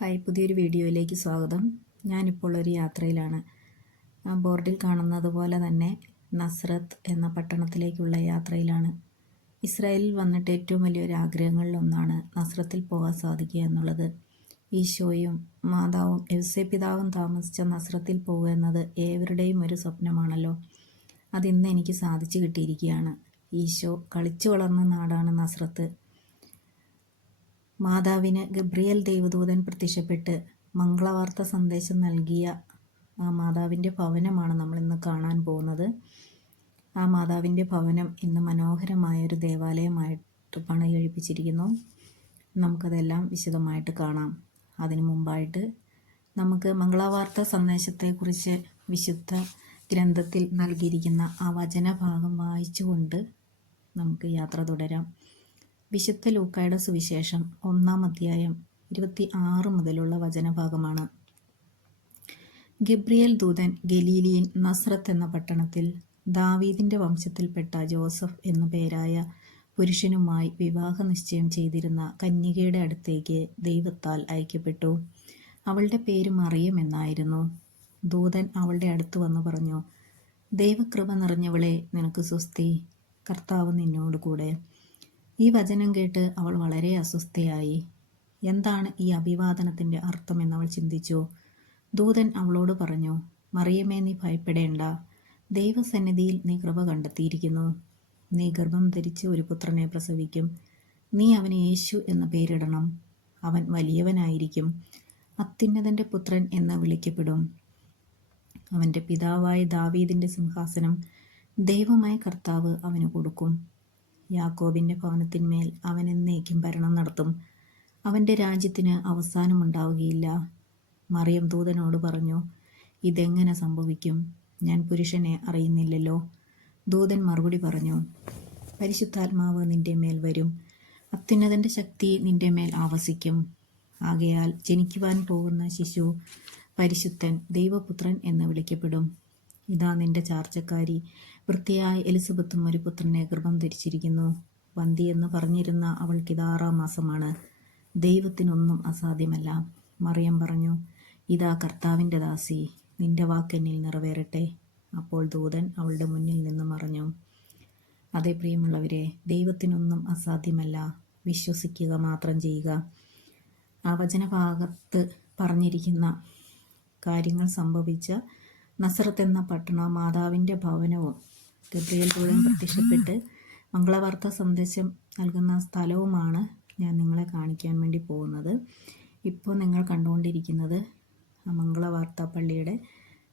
Hi പുതിയൊരു വീഡിയോയിലേക്ക് സ്വാഗതം. ഞാനിപ്പോൾ ഒരു യാത്രയിലാണ്. ബോർഡിൽ കാണുന്നതുപോലെ തന്നെ നസ്രത്ത് എന്ന പട്ടണത്തിലേക്കുള്ള യാത്രയിലാണ്. ഇസ്രായേലിൽ വന്നിട്ട് ഏറ്റവും വലിയൊരു ആഗ്രഹങ്ങളിലൊന്നാണ് നസ്രത്തിൽ പോകാൻ സാധിക്കുക എന്നുള്ളത്. ഈശോയും മാതാവും എവ്സെ പിതാവും താമസിച്ച നസ്രത്തിൽ പോകുക എന്നത് ഏവരുടെയും ഒരു സ്വപ്നമാണല്ലോ. അതിന്ന് എനിക്ക് സാധിച്ചു കിട്ടിയിരിക്കുകയാണ്. ഈശോ കളിച്ചു വളർന്ന നാടാണ് നസ്രത്ത്. മാതാവിന് ഗബ്രിയൽ ദൈവദൂതൻ പ്രത്യക്ഷപ്പെട്ട് മംഗളവാർത്ത സന്ദേശം നൽകിയ ആ മാതാവിന്റെ ഭവനമാണ് നമ്മൾ ഇന്ന് കാണാൻ പോകുന്നത്. ആ മാതാവിന്റെ ഭവനം ഇന്ന് മനോഹരമായ ഒരു ദേവാലയമായിട്ട് പണികഴിപ്പിച്ചിരിക്കുന്നു നമുക്കതെല്ലാം വിശദമായിട്ട് കാണാം. അതിനു മുമ്പായിട്ട് നമുക്ക് മംഗളവാർത്ത സന്ദേശത്തെക്കുറിച്ച് വിശുദ്ധ ഗ്രന്ഥത്തിൽ നൽകിയിരിക്കുന്ന ആ വചനഭാഗം വായിച്ചുകൊണ്ട് നമുക്ക് യാത്ര തുടരാം. വിശുദ്ധ ലൂക്കായുടെ സുവിശേഷം ഒന്നാം അധ്യായം ഇരുപത്തി ആറ് മുതലുള്ള വചനഭാഗമാണ്. ഗബ്രിയേൽ ദൂതൻ ഗലീലിയൻ നസ്രത്ത് എന്ന പട്ടണത്തിൽ ദാവീദിന്റെ വംശത്തിൽപ്പെട്ട ജോസഫ് എന്നു പേരായ പുരുഷനുമായി വിവാഹ നിശ്ചയം ചെയ്തിരുന്ന കന്യകയുടെ അടുത്തേക്ക് ദൈവത്താൽ അയക്കപ്പെട്ടു. അവളുടെ പേര് മറിയം എന്നായിരുന്നു. ദൂതൻ അവളുടെ അടുത്ത് വന്നു പറഞ്ഞു ദൈവകൃപ നിറഞ്ഞവളെ നിനക്ക് സ്വസ്തി. കർത്താവ് നിന്നോട് കൂടെ ഈ വചനം കേട്ട് അവൾ വളരെ അസ്വസ്ഥയായി. എന്താണ് ഈ അഭിവാദനത്തിന്റെ അർത്ഥമെന്ന് അവൾ ചിന്തിച്ചു. ദൂതൻ അവളോട് പറഞ്ഞു മറിയമേ നീ ഭയപ്പെടേണ്ട. ദൈവസന്നിധിയിൽ നീ കൃപ കണ്ടെത്തിയിരിക്കുന്നു. നീ ഗർഭം ധരിച്ച് ഒരു പുത്രനെ പ്രസവിക്കും. നീ അവന് യേശു എന്ന പേരിടണം. അവൻ വലിയവനായിരിക്കും. അത്യുന്നതന്റെ പുത്രൻ എന്ന് വിളിക്കപ്പെടും. അവന്റെ പിതാവായ ദാവീദിന്റെ സിംഹാസനം ദൈവമായ കർത്താവ് അവന് കൊടുക്കും. യാക്കോബിന്റെ ഭവനത്തിന്മേൽ അവൻ എന്നേക്കും ഭരണം നടത്തും. അവന്റെ രാജ്യത്തിന് അവസാനമുണ്ടാവുകയില്ല. മറിയം ദൂതനോട് പറഞ്ഞു ഇതെങ്ങനെ സംഭവിക്കും? ഞാൻ പുരുഷനെ അറിയുന്നില്ലല്ലോ. ദൂതൻ മറുപടി പറഞ്ഞു പരിശുദ്ധാത്മാവ് നിന്റെ മേൽ വരും. അത്യുന്നതന്റെ ശക്തി നിന്റെ മേൽ ആവസിക്കും. ആകയാൽ ജനിക്കുവാൻ പോകുന്ന ശിശു പരിശുദ്ധൻ ദൈവപുത്രൻ എന്ന് വിളിക്കപ്പെടും. ഇതാ നിന്റെ ചാർച്ചക്കാരി. വൃത്തിയായ എലിസബത്തും ഒരു പുത്രനെ ഗർഭം ധരിച്ചിരിക്കുന്നു. വന്തി എന്ന് പറഞ്ഞിരുന്ന അവൾക്ക് ഇത് ആറാം മാസമാണ്. ദൈവത്തിനൊന്നും അസാധ്യമല്ല. മറിയം പറഞ്ഞു ഇതാ കർത്താവിന്റെ ദാസി നിന്റെ വാക്കെന്നിൽ നിറവേറട്ടെ. അപ്പോൾ ദൂതൻ അവളുടെ മുന്നിൽ നിന്ന് മറഞ്ഞു അതേ പ്രിയമുള്ളവരെ ദൈവത്തിനൊന്നും അസാധ്യമല്ല. വിശ്വസിക്കുക മാത്രം ചെയ്യുക. ആ വചനഭാഗത്ത് പറഞ്ഞിരിക്കുന്ന കാര്യങ്ങൾ സംഭവിച്ച നസറത്ത് എന്ന പട്ടണ മാതാവിന്റെ ഭവനവും ഗബ്രിയൽ ദൂതൻ പ്രത്യക്ഷപ്പെട്ട് മംഗളവാർത്ത സന്ദേശം നൽകുന്ന സ്ഥലവുമാണ് ഞാൻ നിങ്ങളെ കാണിക്കാൻ വേണ്ടി പോകുന്നത്. ഇപ്പോൾ നിങ്ങൾ കണ്ടുകൊണ്ടിരിക്കുന്നത് മംഗളവാർത്ത പള്ളിയുടെ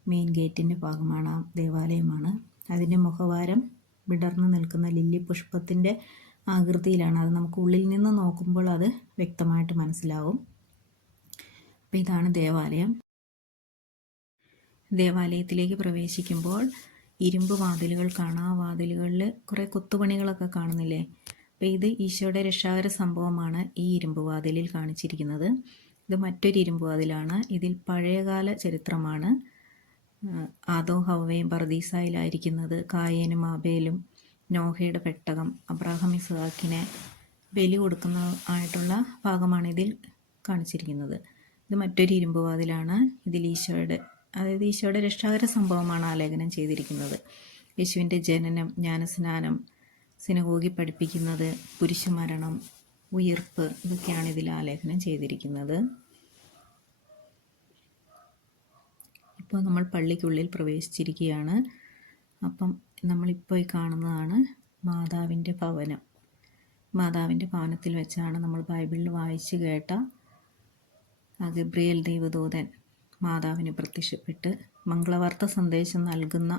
മെയിൻ ഗേറ്റിന്റെ ഭാഗമാണ് ആ ദേവാലയമാണ്. അതിന്റെ മുഖവാരം വിടർന്നു നിൽക്കുന്ന ലില്ലി പുഷ്പത്തിന്റെ ആകൃതിയിലാണ്. അത് നമുക്ക് ഉള്ളിൽ നിന്ന് നോക്കുമ്പോൾ അത് വ്യക്തമായിട്ട് മനസ്സിലാവും. അപ്പോൾ ഇതാണ് ദേവാലയം. ദേവാലയത്തിലേക്ക് പ്രവേശിക്കുമ്പോൾ ഇരുമ്പ് വാതിലുകൾ കാണാം ആ വാതിലുകളിൽ കുറേ കൊത്തുപണികളൊക്കെ കാണുന്നില്ലേ? അപ്പോൾ ഇത് ഈശോയുടെ രക്ഷാകര സംഭവമാണ് ഈ ഇരുമ്പ് വാതിലിൽ കാണിച്ചിരിക്കുന്നത്. ഇത് മറ്റൊരു ഇരുമ്പ് വാതിലാണ്. ഇതിൽ പഴയകാല ചരിത്രമാണ്. ആദോ ഹവയും പർദീസായിലായിരിക്കുന്നത് കായേനും ആബേലും നോഹയുടെ പെട്ടകം അബ്രാഹം ഇസ്ഹാക്കിനെ ബലി കൊടുക്കുന്ന ആയിട്ടുള്ള ഭാഗമാണ് ഇതിൽ കാണിച്ചിരിക്കുന്നത്. ഇത് മറ്റൊരു ഇരുമ്പ് വാതിലാണ്. ഇതിൽ ഈശോയുടെ അതായത് ഈശോയുടെ രക്ഷാകര സംഭവമാണ് ആലേഖനം ചെയ്തിരിക്കുന്നത്. യേശുവിന്റെ ജനനം ജ്ഞാനസ്നാനം സിനഗോഗി പഠിപ്പിക്കുന്നത് കുരിശുമരണം ഉയർപ്പ് ഇതൊക്കെയാണ് ഇതിൽ ആലേഖനം ചെയ്തിരിക്കുന്നത്. ഇപ്പോൾ നമ്മൾ പള്ളിക്കുള്ളിൽ പ്രവേശിച്ചിരിക്കുകയാണ്. അപ്പം നമ്മളിപ്പോൾ ഈ കാണുന്നതാണ് മാതാവിന്റെ ഭവനം. മാതാവിന്റെ ഭവനത്തിൽ വെച്ചാണ് നമ്മൾ ബൈബിളിൽ വായിച്ചു കേട്ട ഗബ്രിയേൽ ദൈവദൂതൻ മാതാവിന് പ്രത്യക്ഷപ്പെട്ട് മംഗളവാർത്ത സന്ദേശം നൽകുന്ന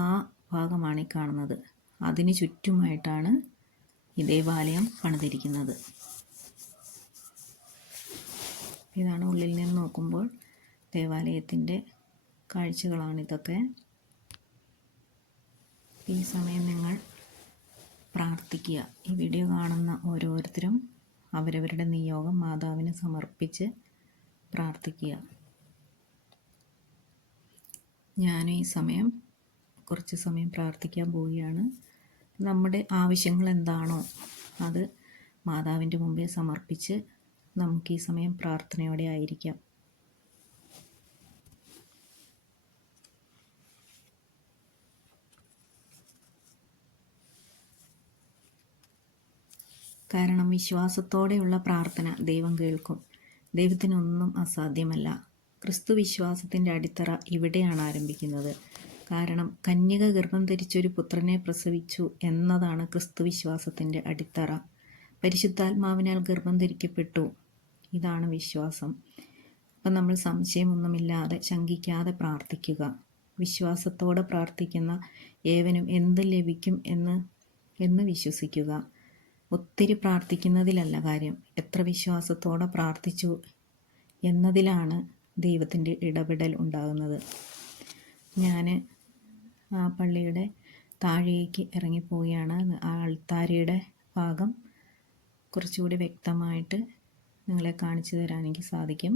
ആ ഭാഗമാണ് ഈ കാണുന്നത്. അതിന് ചുറ്റുമായിട്ടാണ് ഈ ദേവാലയം പണിതിരിക്കുന്നത്. ഇതാണ് ഉള്ളിൽ നിന്ന് നോക്കുമ്പോൾ ദേവാലയത്തിന്റെ കാഴ്ചകളാണിതൊക്കെ ഈ സമയം നിങ്ങൾ പ്രാർത്ഥിക്കുക. ഈ വീഡിയോ കാണുന്ന ഓരോരുത്തരും അവരവരുടെ നിയോഗം മാതാവിന് സമർപ്പിച്ച് പ്രാർത്ഥിക്കുക. ഞാനും ഈ സമയം കുറച്ച് സമയം പ്രാർത്ഥിക്കാൻ പോവുകയാണ്. നമ്മുടെ ആവശ്യങ്ങൾ എന്താണോ അത് മാതാവിന്റെ മുമ്പേ സമർപ്പിച്ച് നമുക്ക് ഈ സമയം പ്രാർത്ഥനയോടെ ആയിരിക്കാം. കാരണം വിശ്വാസത്തോടെയുള്ള പ്രാർത്ഥന ദൈവം കേൾക്കും. ദൈവത്തിനൊന്നും അസാധ്യമല്ല. ക്രിസ്തു വിശ്വാസത്തിന്റെ അടിത്തറ ഇവിടെയാണ് ആരംഭിക്കുന്നത്. കാരണം കന്യക ഗർഭം ധരിച്ചൊരു പുത്രനെ പ്രസവിച്ചു എന്നതാണ് ക്രിസ്തു വിശ്വാസത്തിന്റെ അടിത്തറ. പരിശുദ്ധാത്മാവിനാൽ ഗർഭം ധരിക്കപ്പെട്ടു. ഇതാണ് വിശ്വാസം. അപ്പം നമ്മൾ സംശയമൊന്നുമില്ലാതെ ശങ്കിക്കാതെ പ്രാർത്ഥിക്കുക. വിശ്വാസത്തോടെ പ്രാർത്ഥിക്കുന്ന ഏവനും എന്ത് ലഭിക്കും എന്ന് എന്ന് വിശ്വസിക്കുക. ഒത്തിരി പ്രാർത്ഥിക്കുന്നതിലല്ല കാര്യം. എത്ര വിശ്വാസത്തോടെ പ്രാർത്ഥിച്ചു എന്നതിലാണ് ദൈവത്തിന്റെ ഇടപെടൽ ഉണ്ടാകുന്നത്. ഞാൻ ആ പള്ളിയുടെ താഴേക്ക് ഇറങ്ങിപ്പോവുകയാണ്. ആ അൾത്താരയുടെ ഭാഗം കുറച്ചുകൂടി വ്യക്തമായിട്ട് നിങ്ങളെ കാണിച്ചു തരാൻ എനിക്ക് സാധിക്കും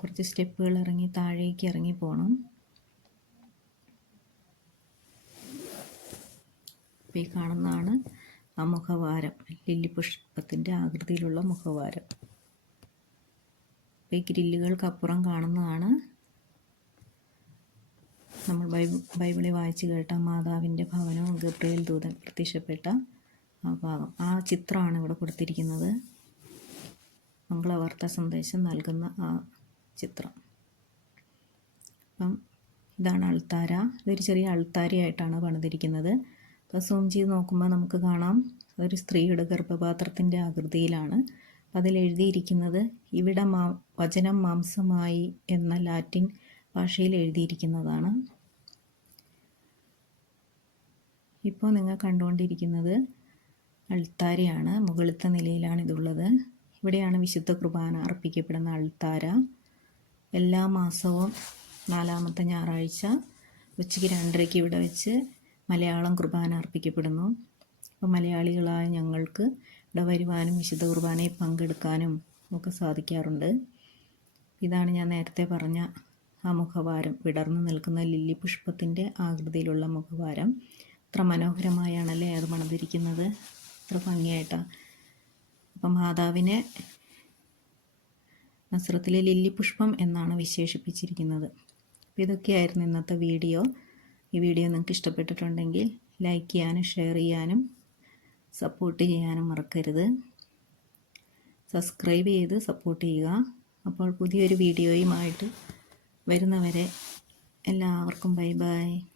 കുറച്ച് സ്റ്റെപ്പുകൾ ഇറങ്ങി താഴേക്ക് ഇറങ്ങി പോകണം ഈ കാണുന്നതാണ് ആ മുഖവാരം ലില്ലി പുഷ്പത്തിന്റെ ആകൃതിയിലുള്ള മുഖവാരം. ഈ ഗ്രില്ലുകൾക്കപ്പുറം കാണുന്നതാണ് നമ്മൾ ബൈബിളിൽ വായിച്ചു കേട്ട മാതാവിന്റെ ഭവനവും ഗബ്രിയേൽ ദൂതൻ പ്രത്യക്ഷപ്പെട്ട ആ ഭാഗം. ആ ചിത്രമാണ് ഇവിടെ കൊടുത്തിരിക്കുന്നത്. മംഗളവാർത്ത സന്ദേശം നൽകുന്ന ആ ചിത്രം. അപ്പം ഇതാണ് അൾത്താര. ഇതൊരു ചെറിയ അൾത്താരയായിട്ടാണ് പണിതിരിക്കുന്നത്. സൂം ചെയ്ത് നോക്കുമ്പോൾ നമുക്ക് കാണാം. ഒരു സ്ത്രീയുടെ ഗർഭപാത്രത്തിന്റെ ആകൃതിയിലാണ്. അതിലെഴുതിയിരിക്കുന്നത് ഇവിടെ മാ വചനം മാംസമായി എന്ന ലാറ്റിൻ ഭാഷയിൽ എഴുതിയിരിക്കുന്നതാണ്. ഇപ്പോൾ നിങ്ങൾ കണ്ടുകൊണ്ടിരിക്കുന്നത് അൾത്താരയാണ്. മുകളിലത്തെ നിലയിലാണ് ഇതുള്ളത്. ഇവിടെയാണ് വിശുദ്ധ കുർബാന അർപ്പിക്കപ്പെടുന്ന അൾത്താര. എല്ലാ മാസവും നാലാമത്തെ ഞായറാഴ്ച ഉച്ചയ്ക്ക് രണ്ടരയ്ക്ക് ഇവിടെ വെച്ച് മലയാളം കുർബാന അർപ്പിക്കപ്പെടുന്നു. അപ്പോൾ മലയാളികളായ ഞങ്ങൾക്ക് ഇവിടെ വരുവാനും വിശുദ്ധ കുർബാനയിൽ പങ്കെടുക്കാനും ഒക്കെ സാധിക്കാറുണ്ട്. ഇതാണ് ഞാൻ നേരത്തെ പറഞ്ഞ ആ മുഖവാരം. വിടർന്നു നിൽക്കുന്ന ലില്ലി പുഷ്പത്തിന്റെ ആകൃതിയിലുള്ള മുഖവാരം. അത്ര മനോഹരമായാണല്ലേ അത് മണതിരിക്കുന്നത് അത്ര ഭംഗിയായിട്ടാണ് അപ്പം മാതാവിനെ നസ്രത്തിലെ ലില്ലി പുഷ്പം എന്നാണ് വിശേഷിപ്പിച്ചിരിക്കുന്നത്. അപ്പോൾ ഇതൊക്കെയായിരുന്നു ഇന്നത്തെ വീഡിയോ. ഈ വീഡിയോ നിങ്ങൾക്ക് ഇഷ്ടപ്പെട്ടിട്ടുണ്ടെങ്കിൽ ലൈക്ക് ചെയ്യാനും ഷെയർ ചെയ്യാനും സപ്പോർട്ട് ചെയ്യാനും മറക്കരുത്. സബ്സ്ക്രൈബ് ചെയ്ത് സപ്പോർട്ട് ചെയ്യുക. അപ്പോൾ പുതിയൊരു വീഡിയോയുമായിട്ട് വരുന്നവരെ എല്ലാവർക്കും ബൈ ബൈ